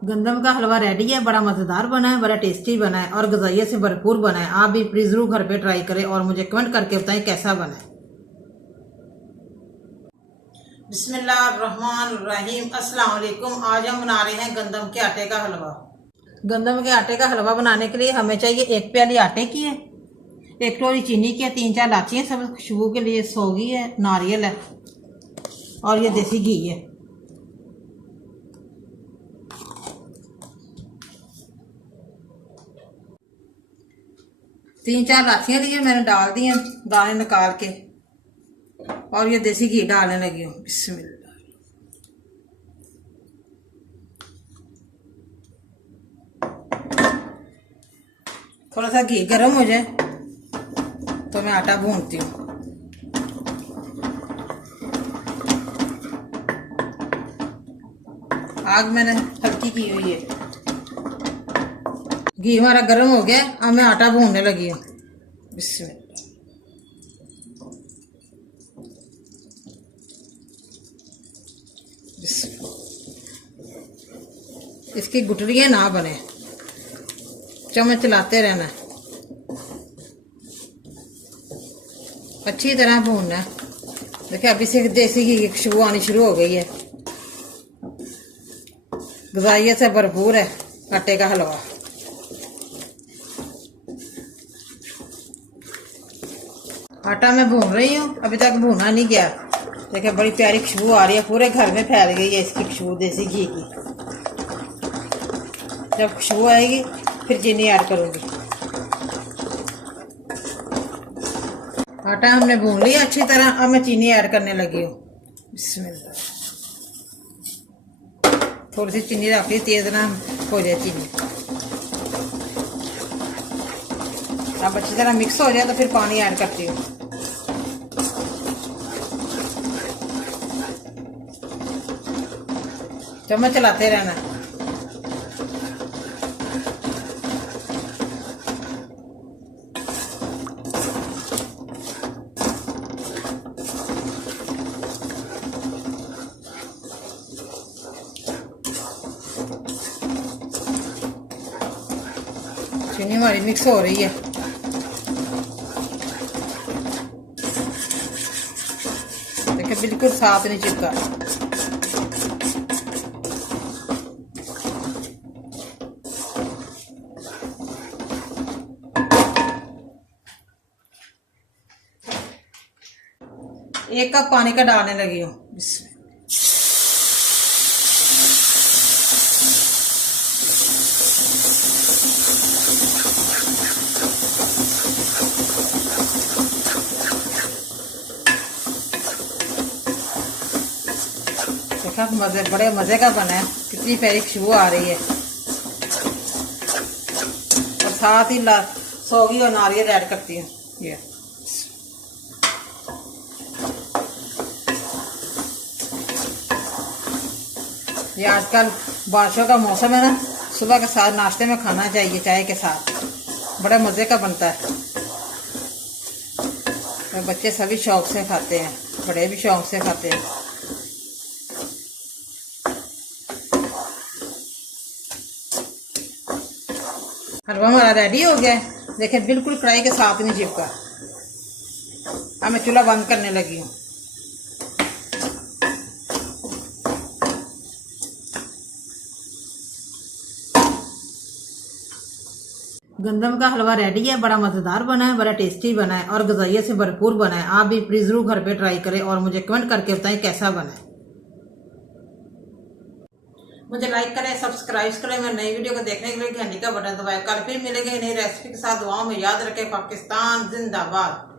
गंदम का हलवा रेडी है। बड़ा मज़ेदार बना है, बड़ा टेस्टी बना है और ग़िज़ाइयत से भरपूर बना है। आप भी प्लीज़ ज़रूर घर पे ट्राई करें और मुझे कमेंट करके बताएं कैसा बना है। बिस्मिल्लाहिर्रहमानिर्रहीम। अस्सलाम वालेकुम। आज हम बना रहे हैं गंदम के आटे का हलवा। गंदम के आटे का हलवा बनाने के लिए हमें चाहिए 1 प्याली आटे की है, 1 कटोरी चीनी की है, 3-4 इलायची है, सब खुशबू के लिए, सौगी है, नारियल है और ये देसी घी है। तीन चार इलायचियाँ लिए मैंने, डाल दी हैं दाने निकाल के और ये देसी घी डालने लगी हूँ। बिस्मिल्लाह। थोड़ा सा घी गर्म हो जाए तो मैं आटा भूनती हूँ। आग मैंने हल्की की हुई है। घी हमारा गर्म हो गया, अब मैं आटा भूनने लगी हूँ। बिस्मिल्लाह। इसकी गुठलियाँ ना बने, चम्मच चलाते रहना है, अच्छी तरह भूनना है। देखिए अभी से देसी घी की खुशबू आनी शुरू हो गई है। ग़िज़ाइयत से भरपूर है आटे का हलवा। आटा मैं भून रही हूँ, अभी तक भूना नहीं गया। देखिए बड़ी प्यारी खुशबू आ रही है, पूरे घर में फैल गई है इसकी खुशबू देसी घी की। जब खुशबू आएगी फिर चीनी ऐड करूँगी। आटा हमने भून लिया अच्छी तरह, अब मैं चीनी ऐड करने लगी हूँ। बिस्मिल्लाह। थोड़ी सी चीनी रख ली, तेज ना हो जाए चीनी। अब अच्छी तरह मिक्स हो जाए तो फिर पानी ऐड करती हूँ। चम्मच चलाते रहना। चीनी हमारी मिक्स हो रही है। देखिए बिल्कुल साथ नहीं चिपका। एक कप पानी का डालने लगी हूँ। देखा मजे, बड़े मजे का बना है, कितनी प्यारी खुशबू आ रही है। और साथ ही सौगी और नारियल ऐड करती हूँ। ये आजकल बारिशों का मौसम है ना, सुबह के साथ नाश्ते में खाना चाहिए चाय के साथ, बड़े मज़े का बनता है। और बच्चे सभी शौक से खाते हैं, बड़े भी शौक से खाते हैं। हलवा हमारा रेडी हो गया है। देखिए बिल्कुल कढ़ाई के साथ नहीं चिपका। अब मैं चूल्हा बंद करने लगी हूँ। गंदम का हलवा रेडी है। बड़ा मज़ेदार बना है, बड़ा टेस्टी बना है और ग़िज़ाइयत से भरपूर बना है। आप भी प्लीज़ ज़रूर घर पे ट्राई करें और मुझे कमेंट करके बताएं कैसा बना है। मुझे लाइक करें, सब्सक्राइब करें। मैं नई वीडियो को देखने के लिए घंटी का बटन दबाएं। कल फिर मिलेंगे नई रेसिपी के साथ। दुआओं में याद रखें। पाकिस्तान जिंदाबाद।